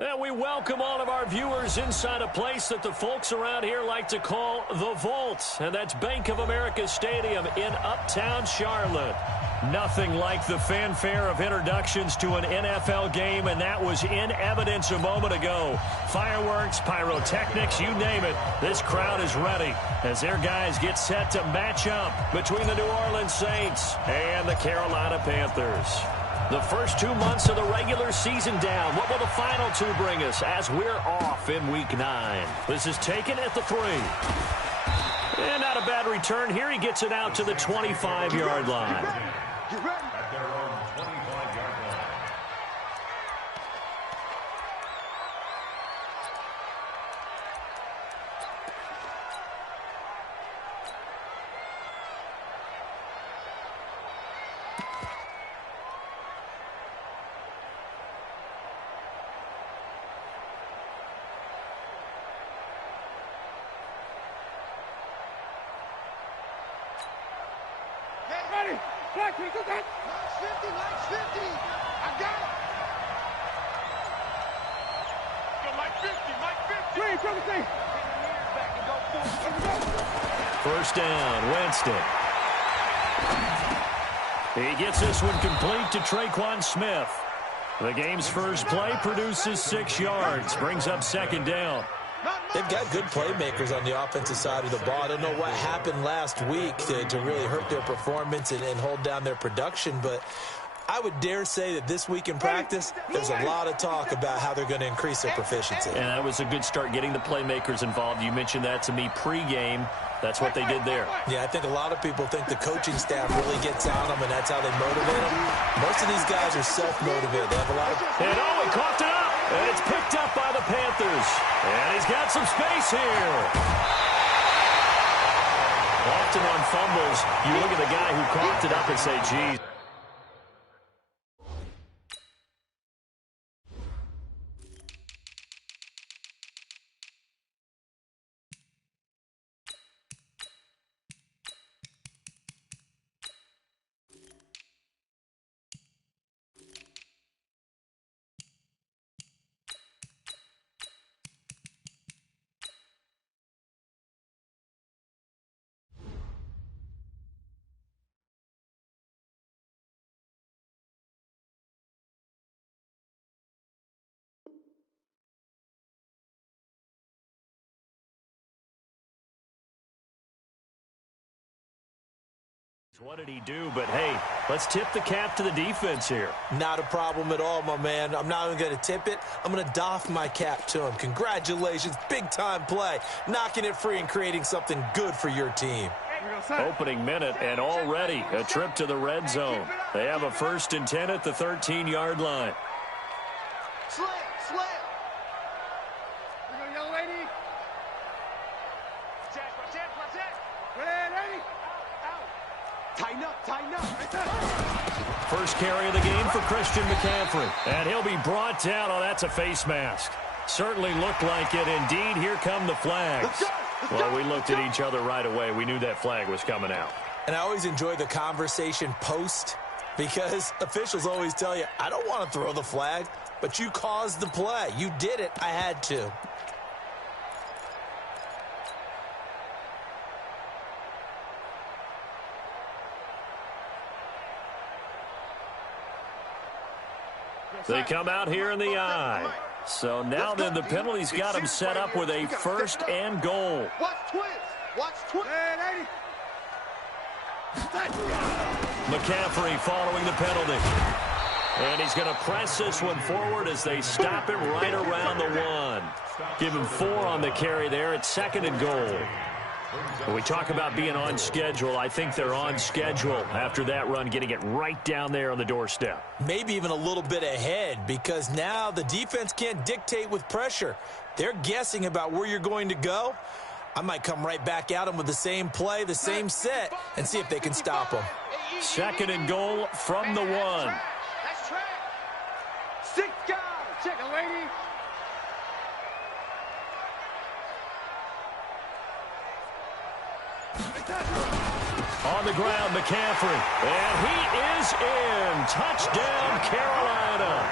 And we welcome all of our viewers inside a place that the folks around here like to call the Vault. And that's Bank of America Stadium in Uptown Charlotte. Nothing like the fanfare of introductions to an NFL game, and that was in evidence a moment ago. Fireworks, pyrotechnics, you name it. This crowd is ready as their guys get set to match up between the New Orleans Saints and the Carolina Panthers. The first 2 months of the regular season down. What will the final two bring us as we're off in Week 9? This is taken at the 3. And not a bad return here. He gets it out to the 25-yard line. Get ready. At their own 25-yard line. Ready. Black 50, Mike's 50. I got it. Go, Mike 50, Mike 50. Three, triple C. Back and go full. First down, Winston. He gets this one complete to Traquan Smith. The game's first play produces 6 yards, brings up second down. They've got good playmakers on the offensive side of the ball. I don't know what happened last week to really hurt their performance and hold down their production, but I would dare say that this week in practice, there's a lot of talk about how they're going to increase their proficiency. And that was a good start getting the playmakers involved. You mentioned that to me pregame. That's what they did there. Yeah, I think a lot of people think the coaching staff really gets on them, and that's how they motivate them. Most of these guys are self-motivated. They have a lot of... And oh, he coughed it up. And it's picked up by the Panthers. And he's got some space here. Often on fumbles, you look at the guy who coughed it up and say, geez. What did he do? But, hey, let's tip the cap to the defense here. Not a problem at all, my man. I'm not even going to tip it. I'm going to doff my cap to him. Congratulations. Big-time play. Knocking it free and creating something good for your team. Opening minute, and already a trip to the red zone. They have a 1st and 10 at the 13-yard line. Slam. We're going to yellow lady. Check. Ready. Tighten up. Right there. First carry of the game for Christian McCaffrey. And he'll be brought down. Oh, that's a face mask. Certainly looked like it. Indeed, here come the flags. Well, we looked at each other right away. We knew that flag was coming out. And I always enjoy the conversation post because officials always tell you, I don't want to throw the flag, but you caused the play. You did it. I had to. They come out here in the eye. So now then the penalty's got him set up with a 1st and goal. Watch twist. McCaffrey following the penalty. And he's going to press this one forward as they stop him right around the 1. Give him 4 on the carry there. It's 2nd and goal. When we talk about being on schedule, I think they're on schedule after that run, getting it right down there on the doorstep. Maybe even a little bit ahead because now the defense can't dictate with pressure. They're guessing about where you're going to go. I might come right back at them with the same play, the same set, and see if they can stop them. 2nd and goal from the 1. That's track. 6 guys. Check it, lady. On the ground, McCaffrey. And he is in. Touchdown, Carolina.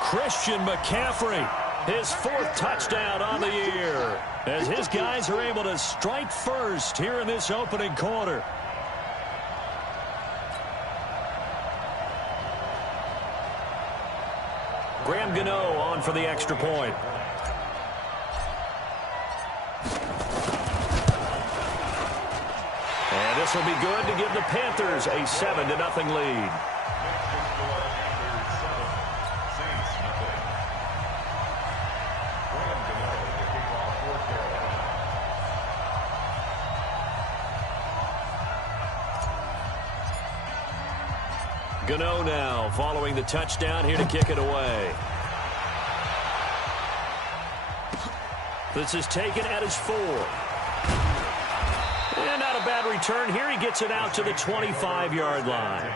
Christian McCaffrey His 4th touchdown on the year, as his guys are able to strike first here in this opening quarter. Gywu on for the extra point. And this will be good to give the Panthers a 7-0 lead. Gywu now following the touchdown here to kick it away. This is taken at his 4. And not a bad return here. He gets it out to the 25-yard line.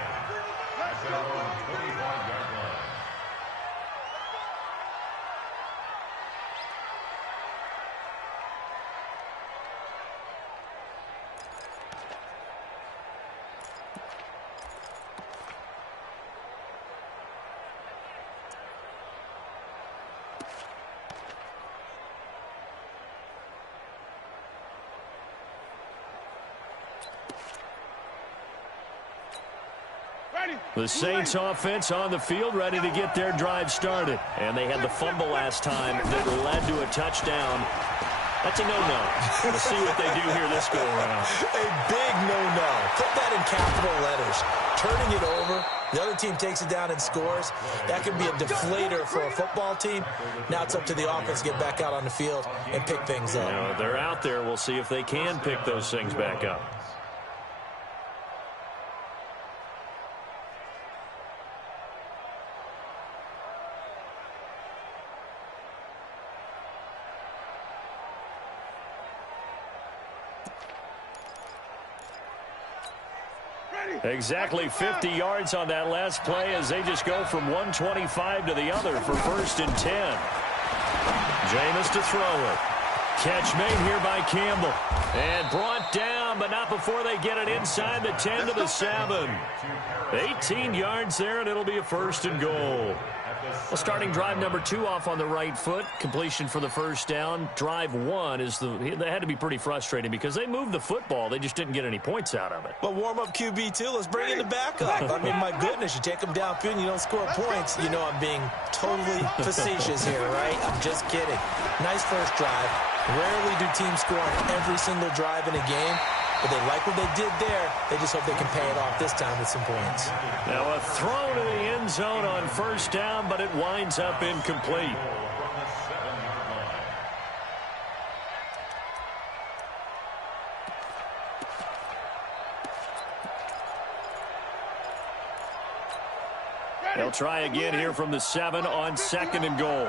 The Saints offense on the field, ready to get their drive started. And they had the fumble last time that led to a touchdown. That's a no-no. We'll see what they do here this go-around. A big no-no. Put that in capital letters. Turning it over, the other team takes it down and scores. That can be a deflator for a football team. Now it's up to the offense to get back out on the field and pick things up. Now, they're out there. We'll see if they can pick those things back up. Exactly 50 yards on that last play as they just go from 125 to the other for 1st and 10. Jameis to throw it. Catch made here by Campbell. And brought down, but not before they get it inside the 10 to the 7. 18 yards there, and it'll be a 1st and goal. Well, starting drive number 2 off on the right foot. Completion for the 1st down. Drive 1 is they had to be pretty frustrating because they moved the football. They just didn't get any points out of it. But warm-up QB, too. Let's bring in the backup. I mean, my goodness, you take them downfield and you don't score points. You know I'm being totally facetious here, right? I'm just kidding. Nice first drive. Rarely do teams score on every single drive in a game. But they like what they did there. They just hope they can pay it off this time with some points. Now a throw to the end zone on 1st down, but it winds up incomplete. They'll try again here from the 7 on 2nd and goal.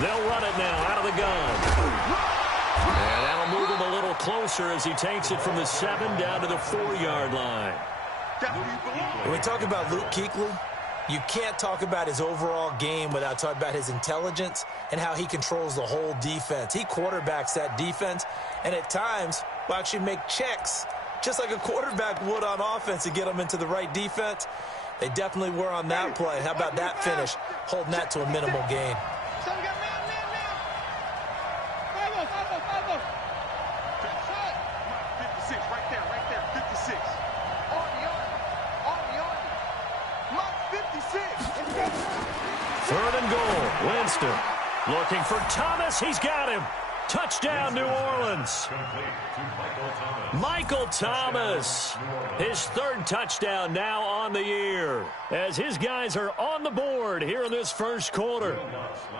They'll run it now out of the gun. And that'll move him a little closer as he takes it from the 7 down to the 4-yard line. When we talk about Luke Kuechly, you can't talk about his overall game without talking about his intelligence and how he controls the whole defense. He quarterbacks that defense, and at times will actually make checks, just like a quarterback would on offense to get them into the right defense. They definitely were on that play. How about that finish, holding that to a minimal gain. Third and goal. Winston looking for Thomas. He's got him. Touchdown, New Orleans. Michael Thomas. His 3rd touchdown now on the year as his guys are on the board here in this 1st quarter.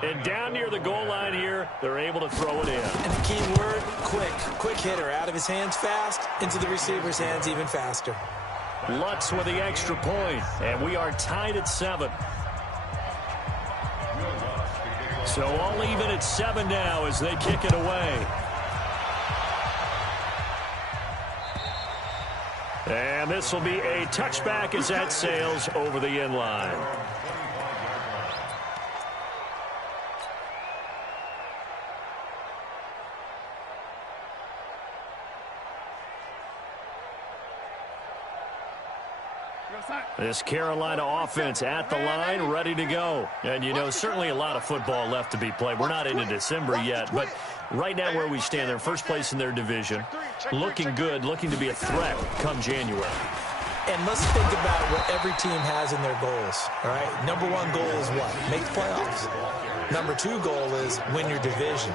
And down near the goal line here, they're able to throw it in. And the key word, quick. Quick hitter. Out of his hands fast, into the receiver's hands even faster. Lutz with the extra point, and we are tied at 7. So all even at 7 now as they kick it away. And this will be a touchback as that sails over the end line. This Carolina offense at the line, ready to go. And, you know, certainly a lot of football left to be played. We're not into December yet, but right now where we stand, they're first place in their division, looking good, looking to be a threat come January. And let's think about what every team has in their goals, all right? Number one goal is what? Make the playoffs. Number two goal is win your division.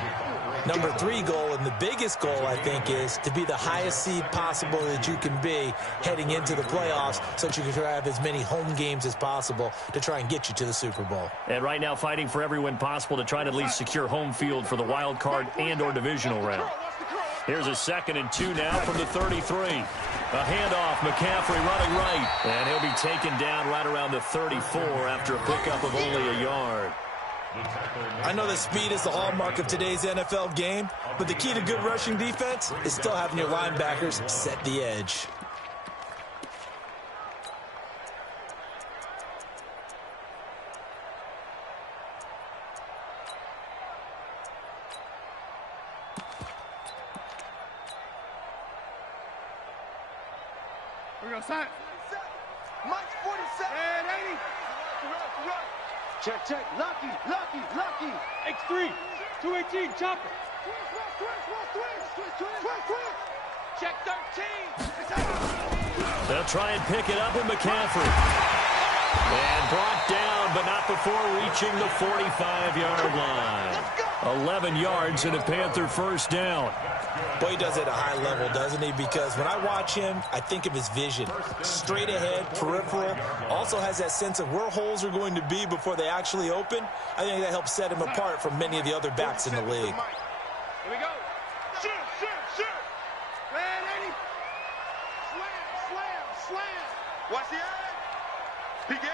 Number three goal, and the biggest goal, I think, is to be the highest seed possible that you can be heading into the playoffs so that you can have as many home games as possible to try and get you to the Super Bowl. And right now fighting for every win possible to try to at least secure home field for the wild card and or divisional round. Here's a 2nd and 2 now from the 33. A handoff, McCaffrey running right. And he'll be taken down right around the 34 after a pickup of only a yard. I know that speed is the hallmark of today's NFL game, but the key to good rushing defense is still having your linebackers set the edge. We're going to sign. Mike's 47. And 80. Check, check. Lucky. X3. 218. Chopper. Twist. Check 13. They'll try and pick it up with McCaffrey. And brought down, but not before reaching the 45-yard line. 11 yards and a Panther first down. Boy, he does it at a high level, doesn't he? Because when I watch him, I think of his vision. Straight ahead, peripheral. Also has that sense of where holes are going to be before they actually open. I think that helps set him apart from many of the other backs in the league. Here we go. Shoot. And 80. Slam. Watch the eye. Peek it.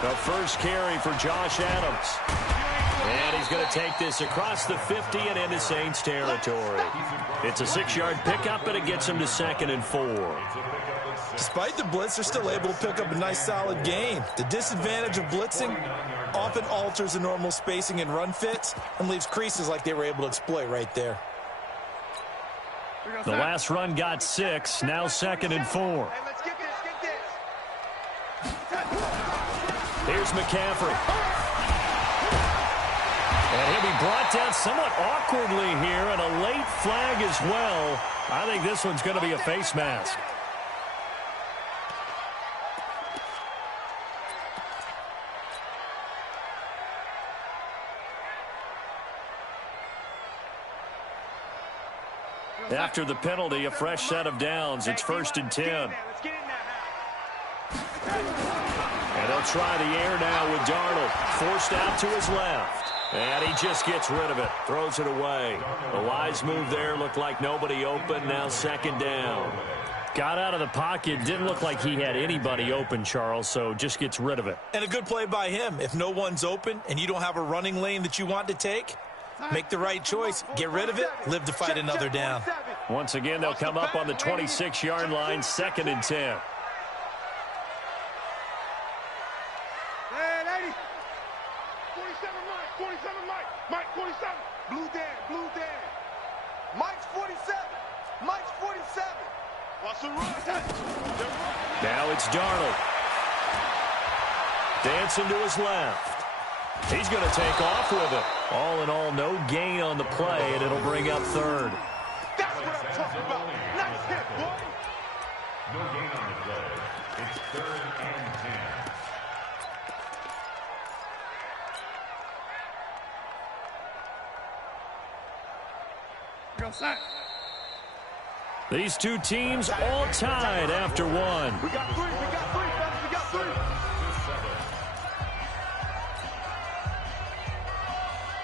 The first carry for Josh Adams. And he's going to take this across the 50 and into Saints territory. It's a 6-yard pickup, and it gets him to 2nd and 4. Despite the blitz, they're still able to pick up a nice, solid gain. The disadvantage of blitzing often alters the normal spacing and run fits and leaves creases like they were able to exploit right there. The last run got 6, now 2nd and 4. Hey, let's get this. Here's McCaffrey. And he'll be brought down somewhat awkwardly here, and a late flag as well. I think this one's going to be a face mask. After the penalty, a fresh set of downs. It's 1st and 10. Let's get in there now. And they'll try the air now with Darnold. Forced out to his left. And he just gets rid of it. Throws it away. A wise move there. Looked like nobody open. Now 2nd down. Got out of the pocket. Didn't look like he had anybody open, Charles, so just gets rid of it. And a good play by him. If no one's open and you don't have a running lane that you want to take, make the right choice. Get rid of it. Live to fight another down. Once again, they'll come up on the 26-yard line, 2nd and 10. And 80. 47 Mike. 47. Blue Dan. Mike's 47. Watch the run. Now it's Darnold. Dancing to his left. He's going to take off with it. All in all, no gain on the play, and it'll bring up 3rd. That's what I'm talking about. Nice hit, boy. No gain on the play. It's 3rd and 10. We're going to sign. These two teams all tied after one. We got three, fellas. We got three.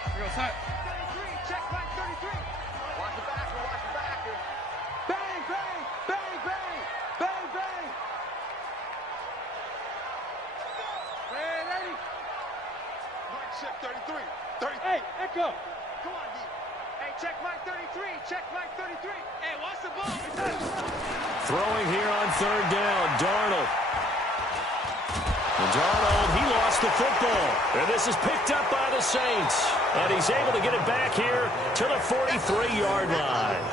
We're going to sign. 33. Check line 33. Watch the backer. Bang. And 80. Mike, check 33. Hey, Echo. Come on, D. Hey, check line 33. Hey, watch the ball. Throwing here on 3rd down, Darnold. And Darnold, he lost the football. And this is picked up by the Saints. And he's able to get it back here to the 43-yard line.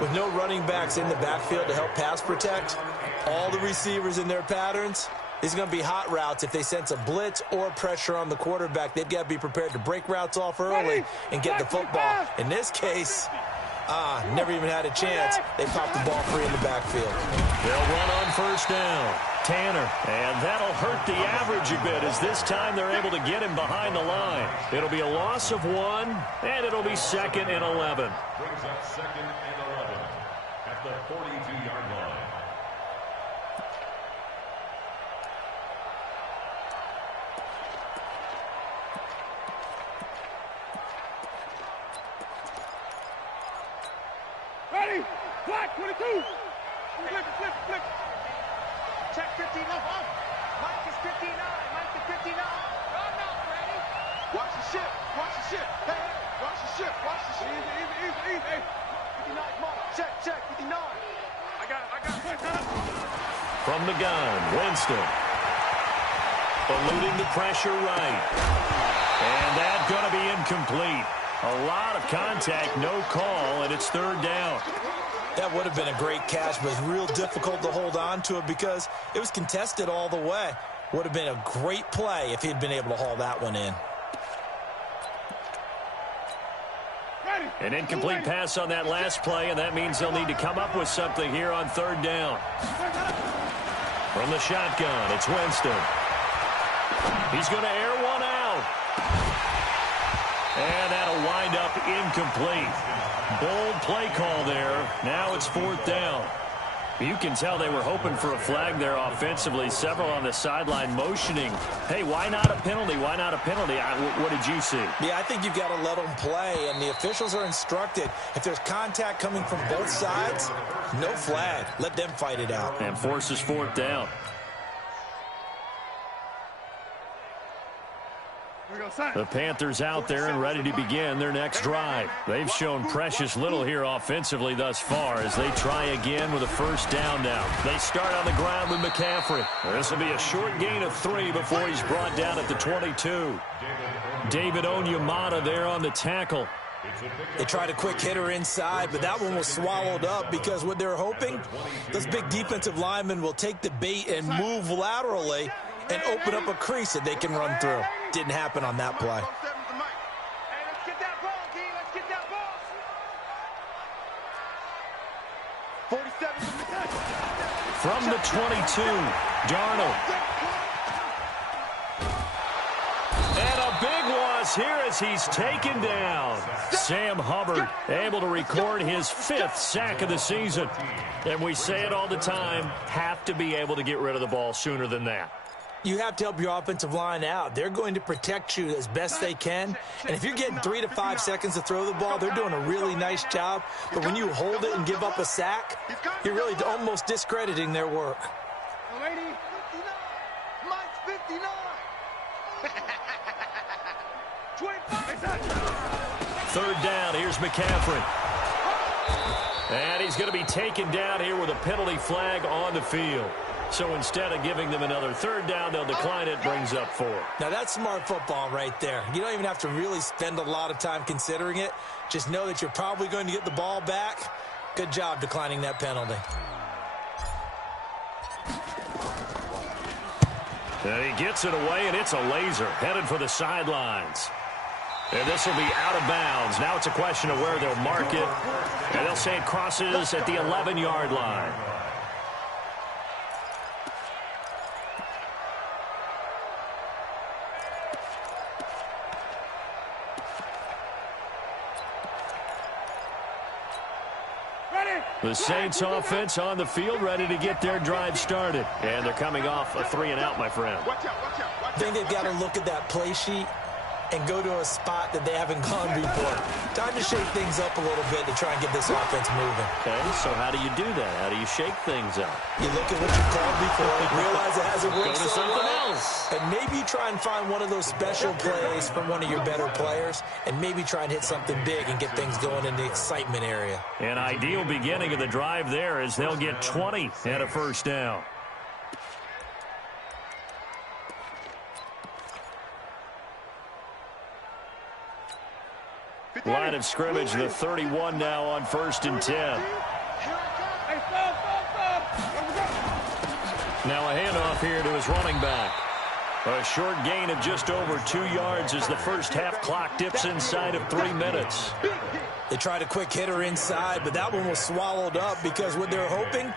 With no running backs in the backfield to help pass protect, all the receivers in their patterns, these are going to be hot routes. If they sense a blitz or pressure on the quarterback, they've got to be prepared to break routes off early and get the football. In this case, never even had a chance. They popped the ball free in the backfield. They'll run on first down. Tanner, and that'll hurt the average a bit as this time they're able to get him behind the line. It'll be a loss of 1, and it'll be 2nd and 11. Brings up 2nd and 11 at the 42-yard line. Ready? Black 22. Flip. Check 15 off. Mike is 59. Mike is 59. Run out, ready. Watch the ship. Hey, watch the ship. Easy. 59, Mike. Check. 59. I got it. From the gun, Winston. Eluding the pressure right. And that's going to be incomplete. A lot of contact, no call, and it's 3rd down. That would have been a great catch, but it's real difficult to hold on to it because it was contested all the way. Would have been a great play if he'd been able to haul that one in. An incomplete pass on that last play, and that means they'll need to come up with something here on 3rd down. From the shotgun, it's Winston. He's going to air one out. And that'll wind up incomplete. Bold play call there. Now it's 4th down. You can tell they were hoping for a flag there offensively. Several on the sideline motioning. Hey, why not a penalty? Why not a penalty? What did you see? Yeah, I think you've got to let them play, and the officials are instructed. If there's contact coming from both sides, no flag. Let them fight it out. And forces 4th down. The Panthers out there and ready to begin their next drive. They've shown precious little here offensively thus far as they try again with a 1st down now. They start on the ground with McCaffrey. This will be a short gain of 3 before he's brought down at the 22. David Onyemata there on the tackle. They tried a quick hitter inside, but that one was swallowed up because what they're hoping, those big defensive linemen will take the bait and move laterally and open up a crease that they can run through. Didn't happen on that play. Hey, let's get that ball, D. Let's get that ball. 47 From the 22, Darnold. And a big loss here as he's taken down. Sam Hubbard able to record his 5th sack of the season. And we say it all the time, have to be able to get rid of the ball sooner than that. You have to help your offensive line out. They're going to protect you as best they can. And if you're getting 3 to 5 seconds to throw the ball, they're doing a really nice job. But when you hold it and give up a sack, you're really almost discrediting their work. 59. Mike's 59. 3rd down, here's McCaffrey. And he's going to be taken down here with a penalty flag on the field. So instead of giving them another 3rd down, they'll decline it, brings up 4. Now that's smart football right there. You don't even have to really spend a lot of time considering it. Just know that you're probably going to get the ball back. Good job declining that penalty. And he gets it away, and it's a laser headed for the sidelines. And this will be out of bounds. Now it's a question of where they'll mark it. And they'll say it crosses at the 11-yard line. The Saints offense on the field ready to get their drive started. And they're coming off a 3-and-out, my friend. I think they've got to look at that play sheet and go to a spot that they haven't gone before. Time to shake things up a little bit to try and get this offense moving. Okay, so how do you do that? How do you shake things up? You look at what you called before, realize it hasn't worked Go to so something well, else. and maybe try and find one of those special plays from one of your better players, and maybe try and hit something big and get things going in the excitement area. An ideal beginning of the drive there as they'll get 20 and a 1st down. Line of scrimmage, the 31 now on 1st and 10. Now a handoff here to his running back. A short gain of just over 2 yards as the first half clock dips inside of 3 minutes. They tried a quick hitter inside, but that one was swallowed up because what they're hoping,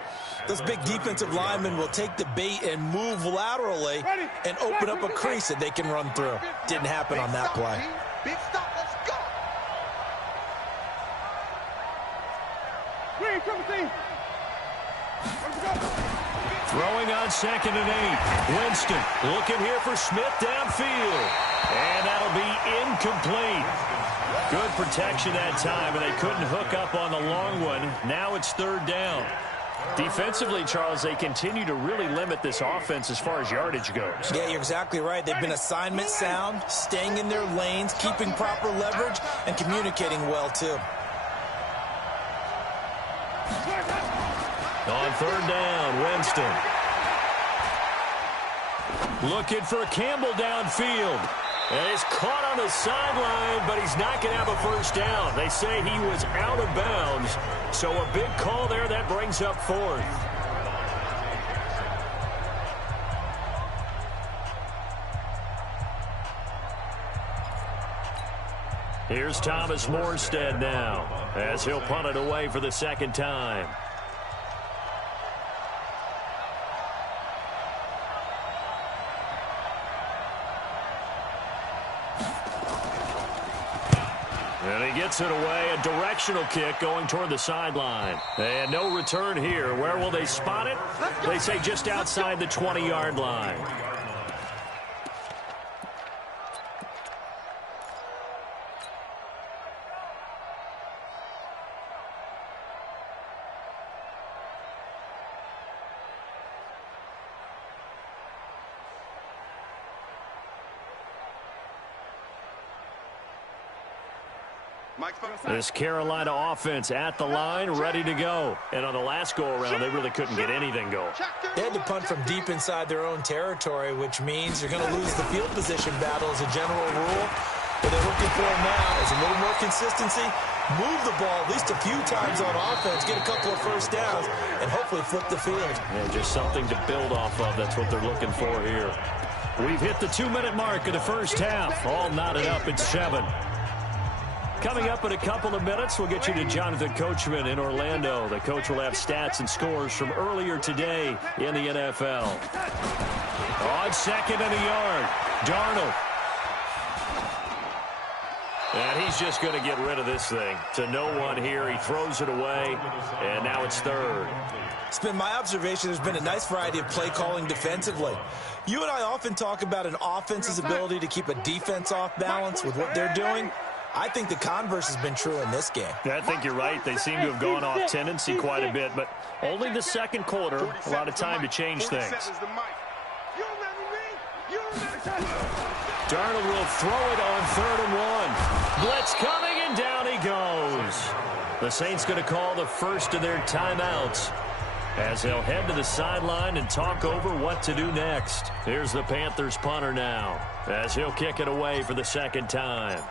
those big defensive linemen will take the bait and move laterally and open up a crease that they can run through. Didn't happen on that play. Big stop, let's go. Throwing on 2nd and 8. Winston looking here for Smith downfield. And that'll be incomplete. Good protection that time, and they couldn't hook up on the long one. Now it's 3rd down. Defensively, Charles, they continue to really limit this offense as far as yardage goes. Yeah, you're exactly right. They've been assignment sound, staying in their lanes, keeping proper leverage, and communicating well, too. On 3rd down, Winston. Looking for Campbell downfield. And he's caught on the sideline, but he's not going to have a first down. They say he was out of bounds. So a big call there that brings up 4th. Here's Thomas Morstead now as he'll punt it away for the 2nd time. And he gets it away, a directional kick going toward the sideline. And no return here. Where will they spot it? They say just outside the 20-yard line. This Carolina offense at the line, ready to go. And on the last go-around, they really couldn't get anything going. They had to punt from deep inside their own territory, which means you're going to lose the field position battle as a general rule. What they're looking for now is a little more consistency, move the ball at least a few times on offense, get a couple of first downs, and hopefully flip the field. Yeah, just something to build off of. That's what they're looking for here. We've hit the 2-minute mark of the first half. All knotted up at 7. Coming up in a couple of minutes, we'll get you to Jonathan Coachman in Orlando. The coach will have stats and scores from earlier today in the NFL. On 2nd and a yard, Darnold. And he's just going to get rid of this thing. To no one here. He throws it away, and now it's 3rd. It's been my observation there's been a nice variety of play calling defensively. You and I often talk about an offense's ability to keep a defense off balance with what they're doing. I think the converse has been true in this game. Yeah, I think you're right. They seem to have gone off tendency quite a bit, but only the 2nd quarter, a lot of time to change things. Darnold will throw it on 3rd and 1. Blitz coming, and down he goes. The Saints going to call the first of their timeouts as they'll head to the sideline and talk over what to do next. Here's the Panthers punter now as he'll kick it away for the 2nd time.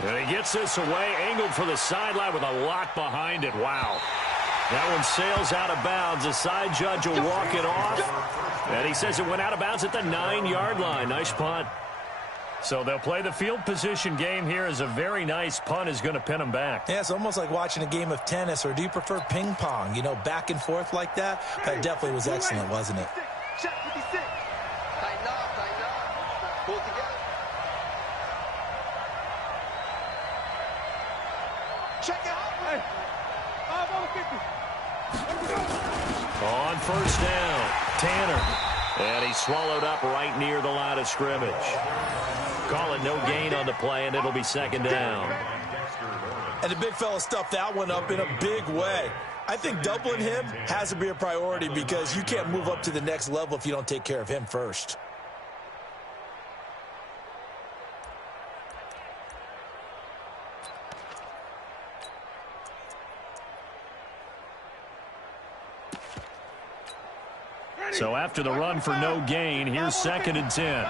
And he gets this away, angled for the sideline with a lot behind it. Wow. That one sails out of bounds. The side judge will walk it off. And he says it went out of bounds at the 9-yard line. Nice punt. So they'll play the field position game here as a very nice punt is going to pin them back. Yeah, it's almost like watching a game of tennis, or do you prefer ping pong? You know, back and forth like that? That definitely was excellent, wasn't it? Check 56. Tighten up. Pull together. Check it out. On 1st down, Tanner. And he swallowed up right near the line of scrimmage. Call it no gain on the play, and it'll be 2nd down. And the big fella stuffed that one up in a big way. I think doubling him has to be a priority because you can't move up to the next level if you don't take care of him first. So after the run for no gain, here's 2nd and 10.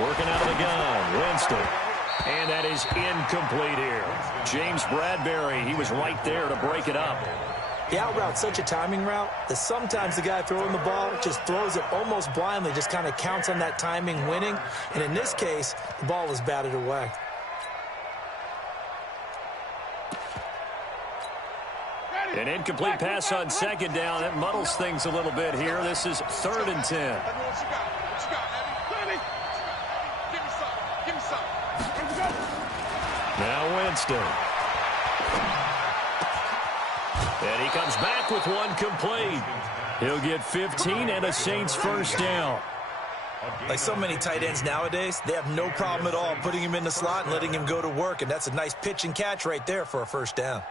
Working out of the gun, Winston. And that is incomplete here. James Bradbury, he was right there to break it up. The out route's such a timing route that sometimes the guy throwing the ball just throws it almost blindly, just kind of counts on that timing winning. And in this case, the ball was batted away. An incomplete pass on second down. That muddles things a little bit here. This is 3rd and 10. Now Winston. And he comes back with one complete. He'll get 15 and a Saints first down. Like so many tight ends nowadays, they have no problem at all putting him in the slot and letting him go to work. And that's a nice pitch and catch right there for a first down.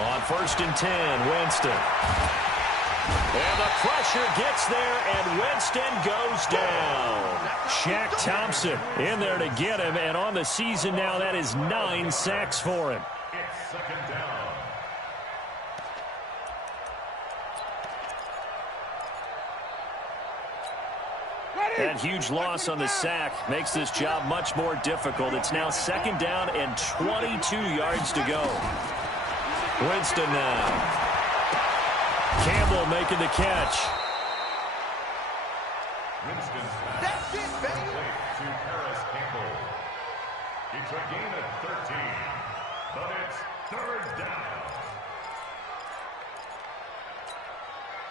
On 1st and 10, Winston. And the pressure gets there, and Winston goes down. Shaq Thompson in there to get him, and on the season now, that is 9 sacks for him. It's 2nd down. That huge loss on the sack makes this job much more difficult. It's now 2nd down and 22 yards to go. Winston now. Campbell making the catch. Winston's pass complete to Paris Campbell. It's a gain of 13, but it's 3rd down.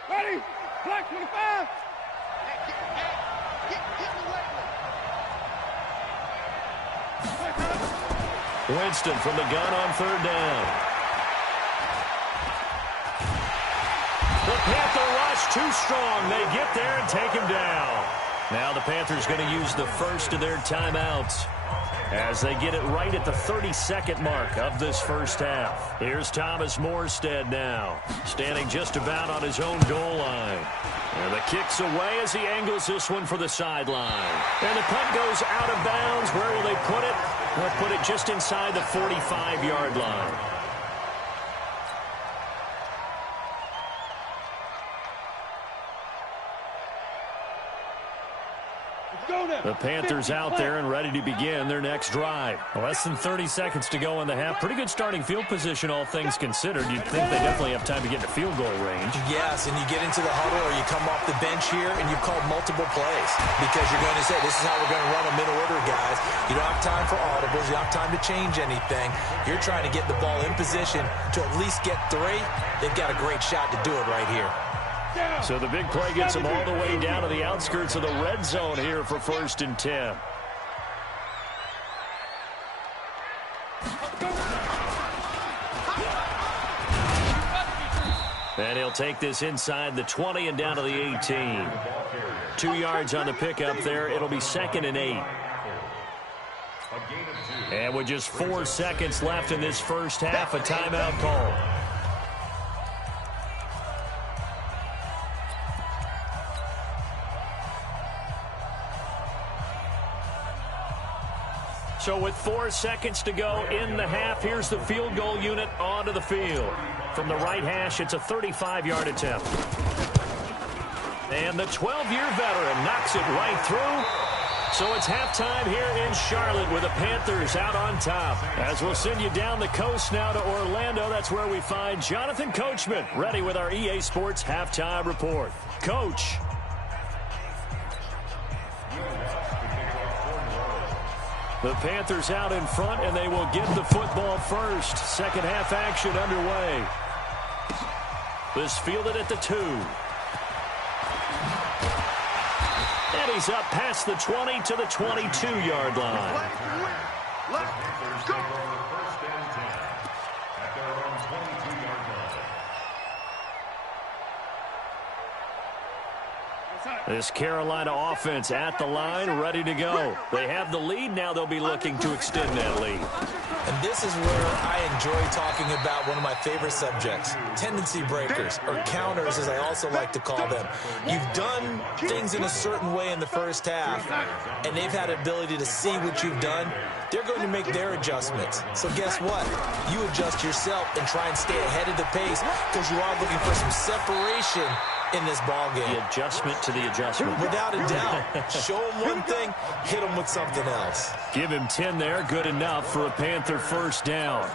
Ready? Black 25. Winston from the gun on 3rd down. The Panther rush too strong. They get there and take him down. Now the Panthers going to use the first of their timeouts as they get it right at the 32nd mark of this first half. Here's Thomas Morstead now, standing just about on his own goal line. And the kick's away as he angles this one for the sideline. And the punt goes out of bounds. Where will they put it? They'll put it just inside the 45-yard line. The Panthers out there and ready to begin their next drive. Less than 30 seconds to go in the half. Pretty good starting field position, all things considered. You'd think they definitely have time to get to field goal range. Yes, and you get into the huddle or you come off the bench here and you've called multiple plays because you're going to say, this is how we're going to run them in order, guys. You don't have time for audibles. You don't have time to change anything. You're trying to get the ball in position to at least get 3. They've got a great shot to do it right here. So the big play gets them all the way down to the outskirts of the red zone here for 1st and 10. And he'll take this inside the 20 and down to the 18. 2 yards on the pickup there. It'll be 2nd and 8. And with just 4 seconds left in this first half, a timeout call. So with 4 seconds to go in the half, here's the field goal unit onto the field. From the right hash, it's a 35-yard attempt. And the 12-year veteran knocks it right through. So it's halftime here in Charlotte with the Panthers out on top. As we'll send you down the coast now to Orlando, that's where we find Jonathan Coachman ready with our EA Sports halftime report. Coach. The Panthers out in front, and they will get the football first. Second half action underway. This fielded at the 2. And he's up past the 20 to the 22-yard line. Panthers take over 1st and 10 at their own 22-yard line. This Carolina offense at the line, ready to go. They have the lead. Now they'll be looking to extend that lead. And this is where I enjoy talking about one of my favorite subjects, tendency breakers, or counters, as I also like to call them. You've done things in a certain way in the first half, and they've had the ability to see what you've done. They're going to make their adjustments. So guess what? You adjust yourself and try and stay ahead of the pace because you are looking for some separation in this ball game. The adjustment to the adjustment. Without a doubt. Show him one thing, hit him with something else. Give him 10 there. Good enough for a Panther first down.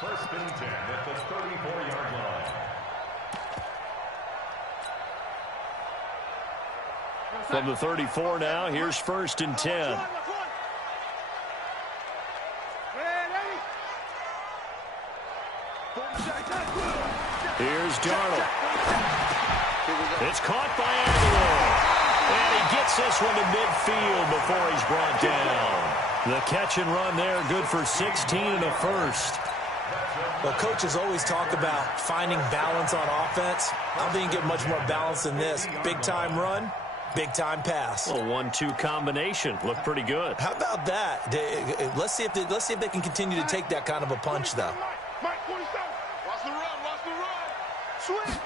First and 10 at the 34-yard line. From the 34 now, here's first and 10. Here's Darnold. It's caught by Aguilar. And he gets this one to midfield before he's brought down. The catch and run there, good for 16 and a first. Well, coaches always talk about finding balance on offense. I don't think you get much more balance than this. Big-time run, big-time pass. A 1-2 combination. Looked pretty good. How about that? Let's see if they can continue to take that kind of a punch, though. Mike 47. Watch the run. Watch the run. Swing.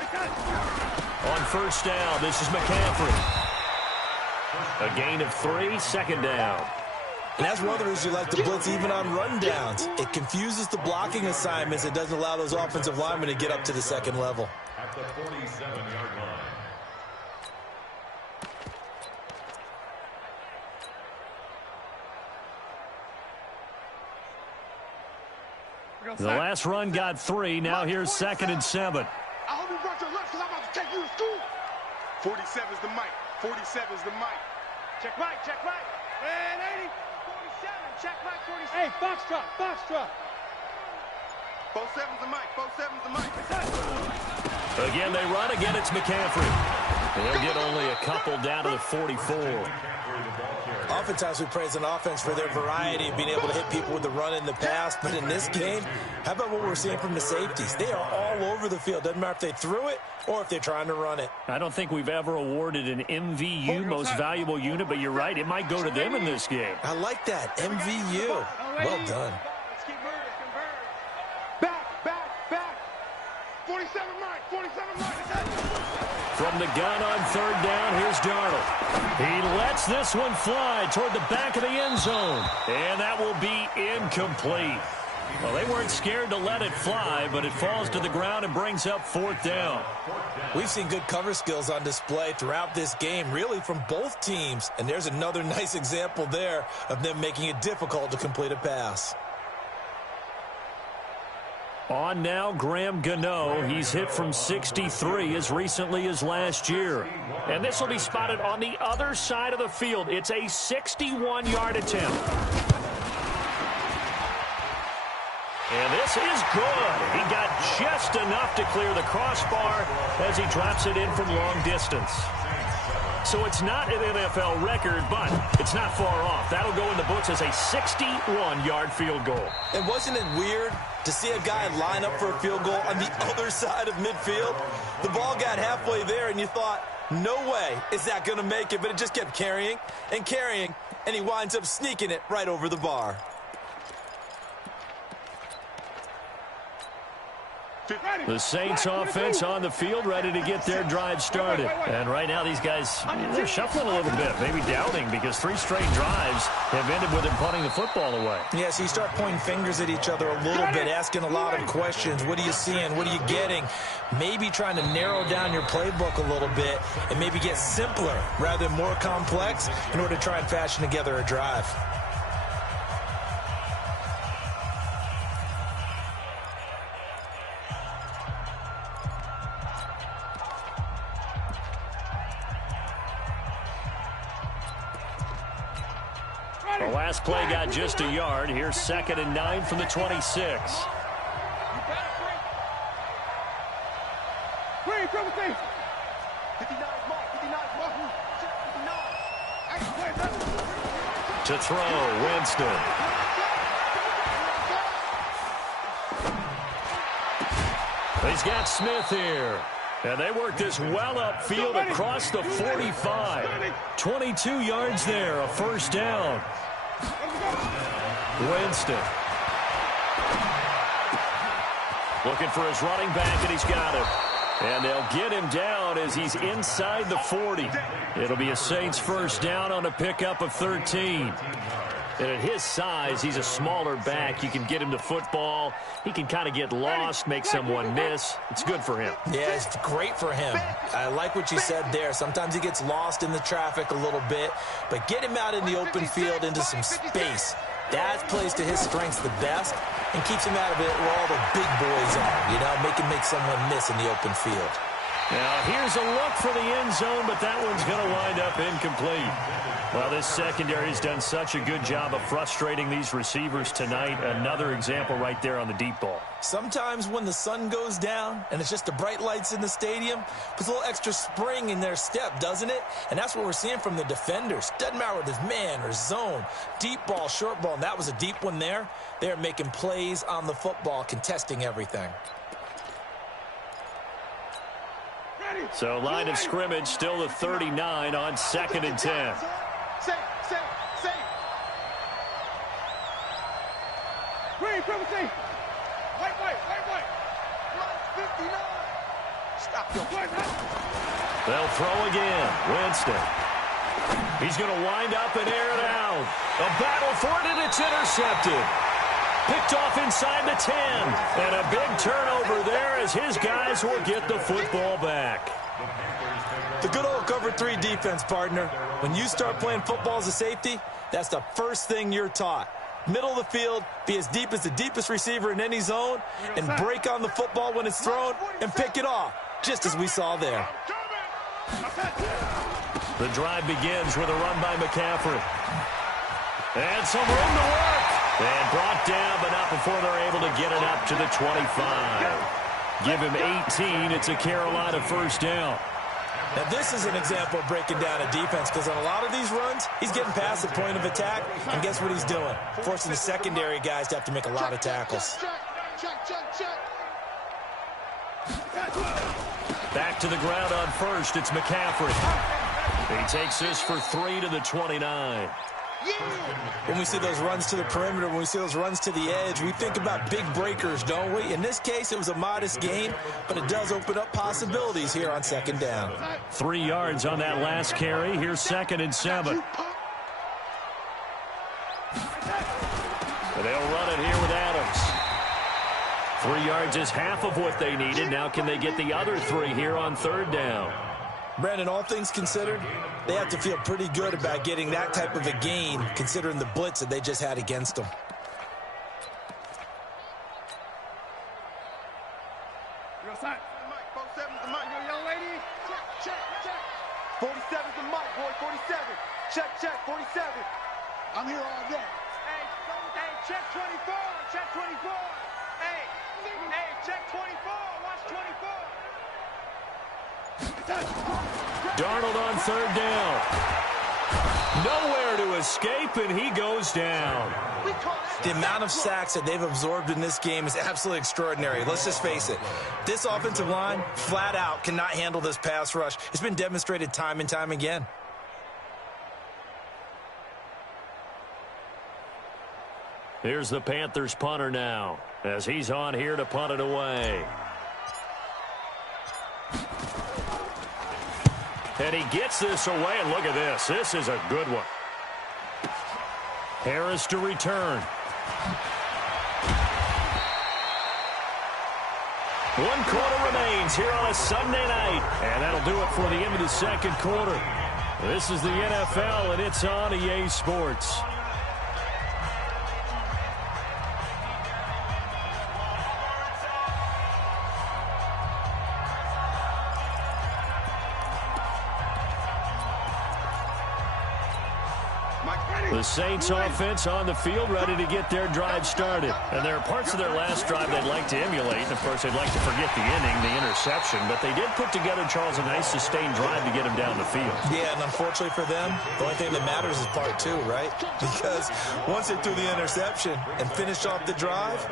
On first down, this is McCaffrey. A gain of 3, second down. And that's one of the reasons you like to blitz even on rundowns. It confuses the blocking assignments. It doesn't allow those offensive linemen to get up to the second level. At the 47-yard line. The last run got 3. Now here's second and 7. I hope you brought your lunch because I'm about to take you to school. 47 is the mic. 47 is the mic. Check right, check right. Man, 80. 47, check right, 47. Hey, box truck. 47's the mic, 47's the mic. Again, they run. Again, it's McCaffrey. They'll get only a couple down to the 44. Oftentimes we praise an offense for their variety of being able to hit people with the run in the pass, but in this game, how about what we're seeing from the safeties? They are all over the field. Doesn't matter if they threw it or if they're trying to run it. I don't think we've ever awarded an MVU, most valuable unit, but you're right. It might go to them in this game. I like that. MVU. Well done. Let's keep moving. Back. 47 mic, 47 mic. From the gun on third down, here's Darnold. He lets this one fly toward the back of the end zone. And that will be incomplete. Well, they weren't scared to let it fly, but it falls to the ground and brings up fourth down. We've seen good cover skills on display throughout this game, really from both teams. And there's another nice example there of them making it difficult to complete a pass. On now, Graham Gano. He's hit from 63 as recently as last year. And this will be spotted on the other side of the field. It's a 61-yard attempt. And this is good. He got just enough to clear the crossbar as he drops it in from long distance. So it's not an NFL record, but it's not far off. That'll go in the books as a 61-yard field goal. And wasn't it weird to see a guy line up for a field goal on the other side of midfield? The ball got halfway there, and you thought, no way is that going to make it, but it just kept carrying, and he winds up sneaking it right over the bar. The Saints offense on the field, ready to get their drive started. And right now, these guys, they're shuffling a little bit, maybe doubting, because 3 straight drives have ended with them punting the football away. Yeah, so you start pointing fingers at each other a little bit, asking a lot of questions. What are you seeing? What are you getting? Maybe trying to narrow down your playbook a little bit and maybe get simpler rather than more complex in order to try and fashion together a drive. The last play got just a yard. Here's second and 9 from the 26. To throw, Winston. He's got Smith here. And they work this well upfield across the 45. 22 yards there, a first down. Winston. Looking for his running back, and he's got him. And they'll get him down as he's inside the 40. It'll be a Saints first down on a pickup of 13. And at his size, he's a smaller back. You can get him to football. He can kind of get lost, make someone miss. It's good for him. Yeah, it's great for him. I like what you said there. Sometimes he gets lost in the traffic a little bit, but get him out in the open field into some space. That plays to his strengths the best and keeps him out of it where all the big boys are, you know, make someone miss in the open field. Now, here's a look for the end zone, but that one's going to wind up incomplete. Well, this secondary has done such a good job of frustrating these receivers tonight. Another example right there on the deep ball. Sometimes when the sun goes down and it's just the bright lights in the stadium, puts a little extra spring in their step, doesn't it? And that's what we're seeing from the defenders. Doesn't matter whether it's man or zone, deep ball, short ball, and that was a deep one there. They're making plays on the football, contesting everything. So line of scrimmage still the 39 on 2nd and 10. Green, triple C. White. Line 59. Stop your play. They'll throw again. Winston. He's going to wind up and air it out. A battle for it, and it's intercepted. Picked off inside the 10. And a big turnover there as his guys will get the football back. The good old cover 3 defense, partner. When you start playing football as a safety, that's the first thing you're taught. Middle of the field, be as deep as the deepest receiver in any zone, and break on the football when it's thrown and pick it off, just as we saw there. The drive begins with a run by McCaffrey. And some room to work. And brought down, but not before they're able to get it up to the 25. Give him 18. It's a Carolina first down. Now, this is an example of breaking down a defense, because on a lot of these runs, he's getting past the point of attack, and guess what he's doing? Forcing the secondary guys to have to make a lot of tackles. Back to the ground on first. It's McCaffrey. He takes this for 3 to the 29. When we see those runs to the perimeter, when we see those runs to the edge, we think about big breakers, don't we? In this case, it was a modest gain, but it does open up possibilities here on 2nd down. 3 yards on that last carry. Here's 2nd and 7. They'll run it here with Adams. 3 yards is half of what they needed. Now can they get the other 3 here on 3rd down? Brandon, all things considered, they have to feel pretty good about getting that type of a gain, considering the blitz that they just had against them. Yo, son. Mike, 47's the mic. Yo, young lady. Check. 47's the mic, boy. 47. Check. 47. I'm here all day. Hey, check 24. Check 24. Hey, check 24. Watch 24. Darnold on 3rd down. Nowhere to escape, and he goes down. The amount of sacks that they've absorbed in this game is absolutely extraordinary. Let's just face it. This offensive line, flat out, cannot handle this pass rush. It's been demonstrated time and time again. Here's the Panthers punter now, as he's on here to punt it away. And he gets this away, and look at this. This is a good one. Harris to return. 1 quarter remains here on a Sunday night. And that'll do it for the end of the 2nd quarter. This is the NFL, and it's on EA Sports. The Saints offense on the field, ready to get their drive started. And there are parts of their last drive they'd like to emulate. And, of course, they'd like to forget the inning, the interception. But they did put together, Charles, a nice sustained drive to get him down the field. Yeah, and unfortunately for them, the only thing that matters is part 2, right? Because once they threw the interception and finished off the drive,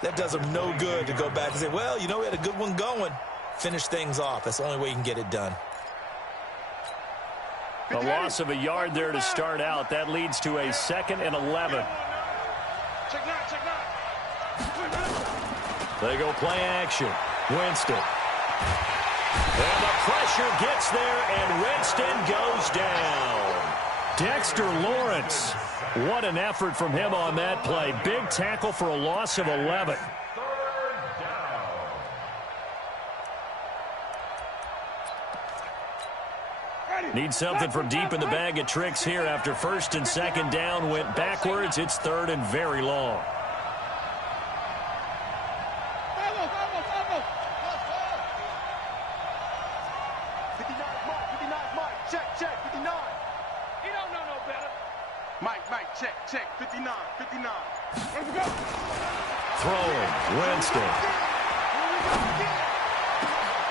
that does them no good to go back and say, well, you know, we had a good one going. finish things off. That's the only way you can get it done. A loss of a yard there to start out. That leads to a 2nd and 11. Check nine, check nine. They go play action. Winston. And the pressure gets there, and Winston goes down. Dexter Lawrence. What an effort from him on that play. Big tackle for a loss of 11. Need something from deep in the bag of tricks here after 1st and 2nd down went backwards. It's 3rd and very long. Check, 59. Let's go. Throwing, Winston.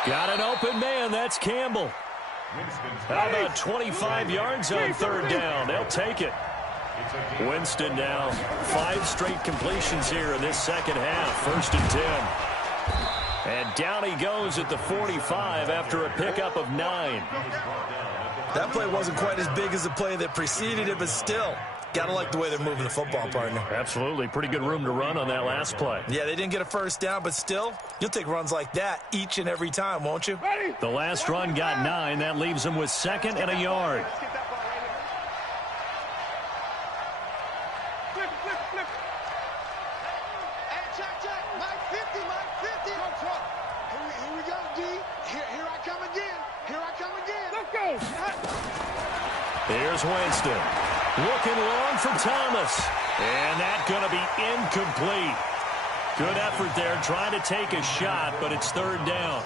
Got an open man, that's Campbell. How about 25 yards on 3rd down? They'll take it. Winston now 5 straight completions here in this 2nd half. 1st and 10. And down he goes at the 45 after a pickup of 9. That play wasn't quite as big as the play that preceded it, but still, got to like the way they're moving the football, partner. Absolutely. Pretty good room to run on that last play. Yeah, they didn't get a 1st down, but still, you'll take runs like that each and every time, won't you? The last run got 9. That leaves them with 2nd and a yard. Flip. Hey, check. Mike 50. Here we go, D. Here I come again. Let's go. Here's Winston. Looking long for Thomas. And that's going to be incomplete. Good effort there trying to take a shot, but it's 3rd down.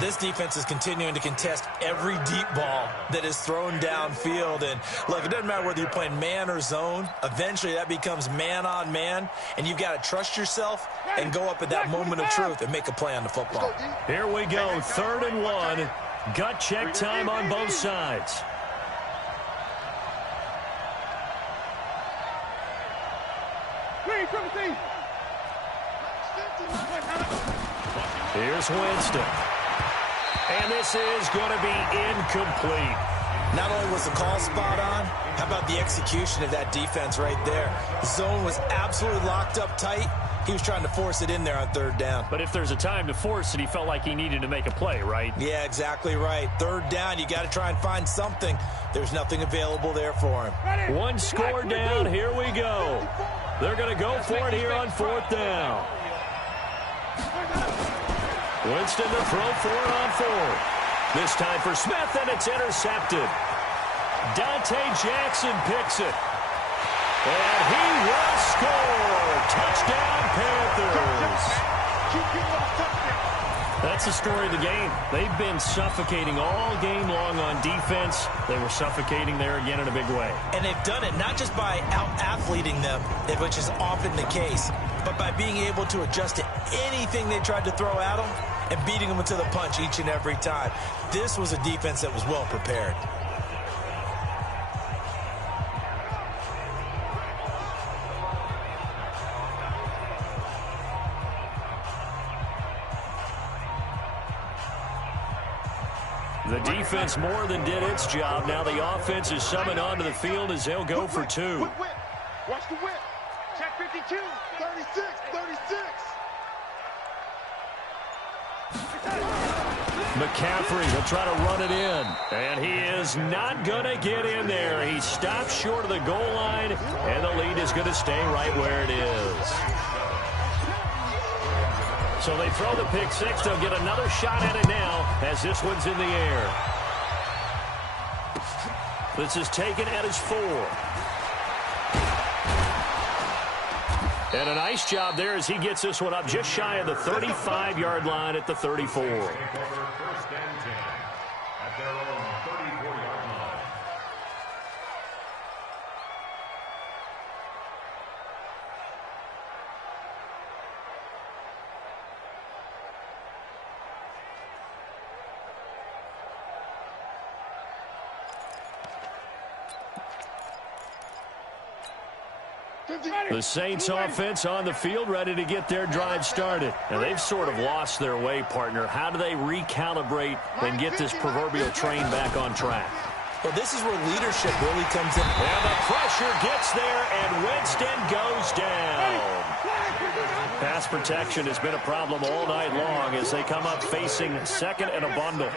This defense is continuing to contest every deep ball that is thrown downfield. And, look, it doesn't matter whether you're playing man or zone. Eventually, that becomes man on man, and you've got to trust yourself and go up at that moment of truth and make a play on the football. Here we go, 3rd and 1. Gut check time on both sides. Here's Winston. And this is going to be incomplete. Not only was the call spot on, how about the execution of that defense right there? Zone was absolutely locked up tight. He was trying to force it in there on 3rd down. But if there's a time to force it, he felt like he needed to make a play, right? Yeah, exactly right. 3rd down, you got to try and find something. There's nothing available there for him. 1 score down. Here we go. They're going to go for it here on 4th down. Winston to throw for it on 4th. This time for Smith, and it's intercepted. Dante Jackson picks it. And he will score. Touchdown, Panthers. That's the story of the game. They've been suffocating all game long on defense. They were suffocating there again in a big way. And they've done it not just by out-athleting them, which is often the case, but by being able to adjust to anything they tried to throw at them and beating them into the punch each and every time. This was a defense that was well prepared. The defense more than did its job. Now the offense is summoned onto the field as they'll go for 2. Watch the whip. Check 52. 36. McCaffrey will try to run it in. And he is not going to get in there. He stops short of the goal line, and the lead is going to stay right where it is. So they throw the pick 6. They'll get another shot at it now as this one's in the air. This is taken at his 4. And a nice job there as he gets this one up just shy of the 35-yard line at the 34. First and 10 at their own 34-yard line. The Saints offense on the field, ready to get their drive started. And they've sort of lost their way, partner. How do they recalibrate and get this proverbial train back on track? Well, this is where leadership really comes in. And the pressure gets there, and Winston goes down. Pass protection has been a problem all night long as they come up facing second and a bundle.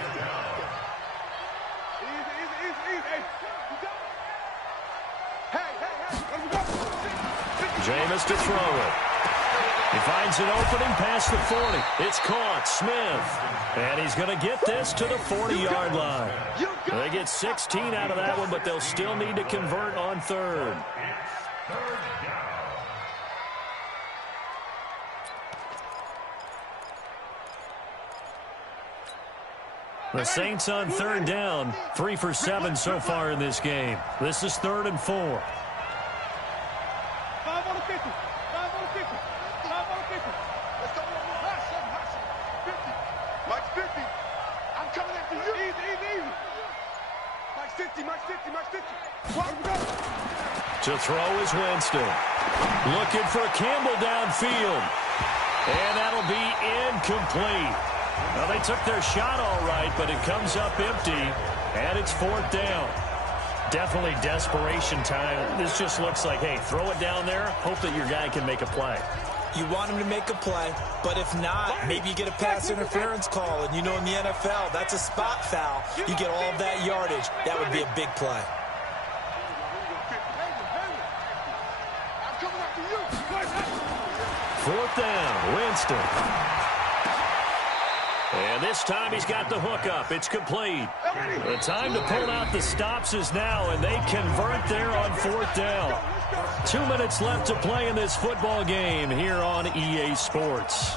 Jameis to throw it. He finds an opening past the 40. It's caught. Smith. And he's going to get this to the 40-yard line. They get 16 out of that one, but they'll still need to convert on third. The Saints on third down, 3 for 7 so far in this game. This is 3rd and 4. 5 on the 50. 5 on the 50. 5 on the 50. Let's go one more. 50. Mike's 50. I'm coming after you. Easy. Mike's 50. Mike's 50. Mike's 50. To throw is Winston. Looking for Campbell downfield. And that'll be incomplete. Well, they took their shot all right, but it comes up empty, and it's 4th down. Definitely desperation time. This just looks like, hey, throw it down there, hope that your guy can make a play. You want him to make a play, but if not, maybe you get a pass interference call, and you know in the NFL, that's a spot foul. You get all of that yardage. That would be a big play. I'm coming after you. 4th down, Winston. And this time he's got the hook up. It's complete. The time to pull out the stops is now, and they convert there on 4th down. 2 minutes left to play in this football game here on EA Sports.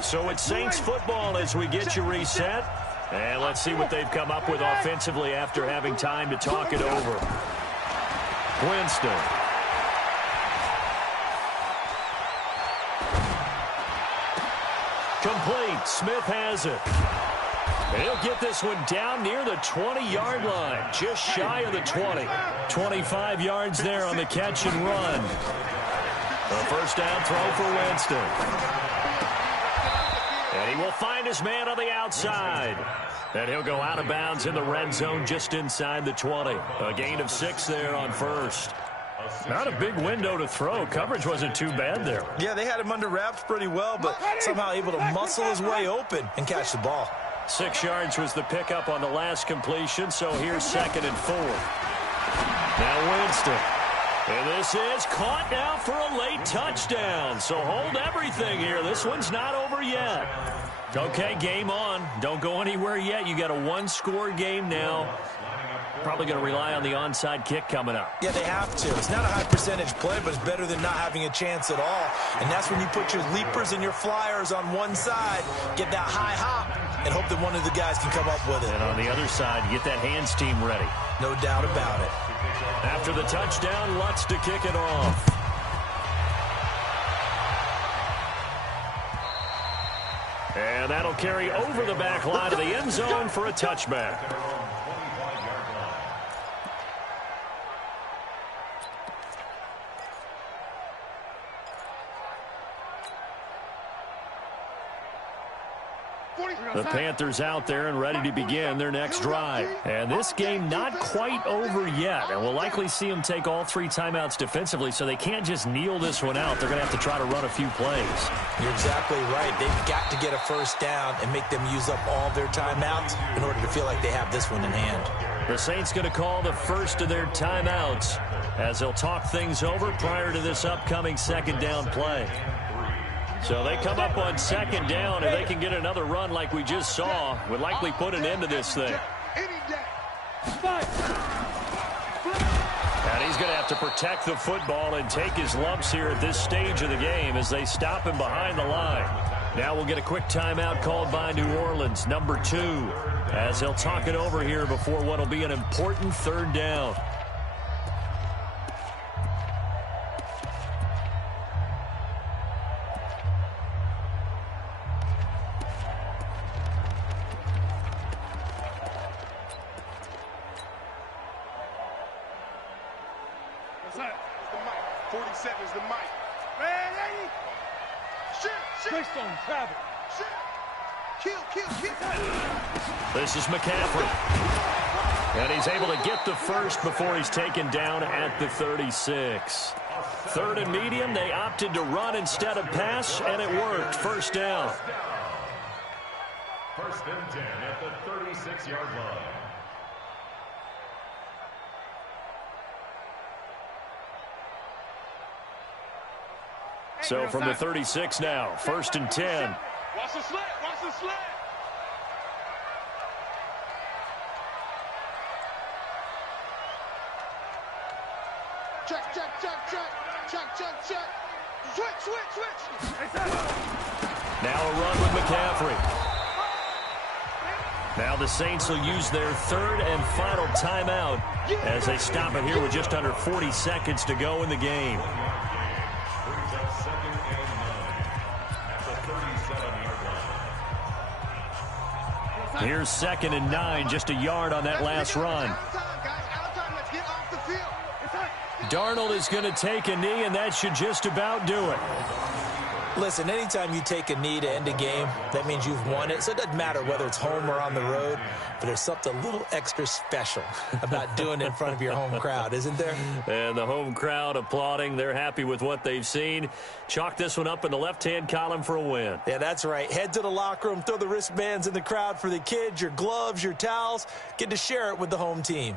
So it's Saints football as we get you reset. And let's see what they've come up with offensively after having time to talk it over. Winston. Complete. Smith has it. And he'll get this one down near the 20-yard line. Just shy of the 20. 25 yards there on the catch and run. A first down throw for Winston. And he will find his man on the outside. And he'll go out of bounds in the red zone just inside the 20. A gain of 6 there on first. Not a big window to throw. Coverage wasn't too bad there. Yeah, they had him under wraps pretty well, but somehow able to muscle his way open and catch the ball. 6 yards was the pickup on the last completion, so here's 2nd and 4. Now Winston. And this is caught now for a late touchdown. So hold everything here. This one's not over yet. Okay, game on. Don't go anywhere yet. You got a 1-score game now. Probably going to rely on the onside kick coming up. Yeah, they have to. It's not a high percentage play, but it's better than not having a chance at all. And that's when you put your leapers and your flyers on one side, get that high hop, and hope that one of the guys can come up with it. And on the other side, you get that hands team ready. No doubt about it. After the touchdown, Lutz to kick it off. And that'll carry over the back line of the end zone for a touchback. The Panthers out there and ready to begin their next drive. And this game not quite over yet. And we'll likely see them take all 3 timeouts defensively, so they can't just kneel this one out. They're going to have to try to run a few plays. You're exactly right. They've got to get a first down and make them use up all their timeouts in order to feel like they have this one in hand. The Saints going to call the first of their timeouts as they'll talk things over prior to this upcoming 2nd down play. So they come up on 2nd down, and they can get another run like we just saw. Would likely put an end to this thing. And he's going to have to protect the football and take his lumps here at this stage of the game as they stop him behind the line. Now we'll get a quick timeout called by New Orleans, number 2, as they'll talk it over here before what will be an important 3rd down. Outside. The mic. 47 is the mic. Ready? Shit. Twist on travel. Shit. Kill. This is McCaffrey. And he's able to get the first before he's taken down at the 36. Third and medium, they opted to run instead of pass, and it worked. First down. First and 10 at the 36-yard line. So from the 36 now, first and 10. Watch the slant. Check. Switch. Now a run with McCaffrey. Now the Saints will use their third and final timeout as they stop it here with just under 40 seconds to go in the game. Here's 2nd and 9, just a yard on that last run. Darnold is going to take a knee, and that should just about do it. Listen, anytime you take a knee to end a game, that means you've won it. So it doesn't matter whether it's home or on the road, but there's something a little extra special about doing it in front of your home crowd, isn't there? And the home crowd applauding. They're happy with what they've seen. Chalk this one up in the left-hand column for a win. Yeah, that's right. Head to the locker room, throw the wristbands in the crowd for the kids, your gloves, your towels. Get to share it with the home team.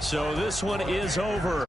So this one is over.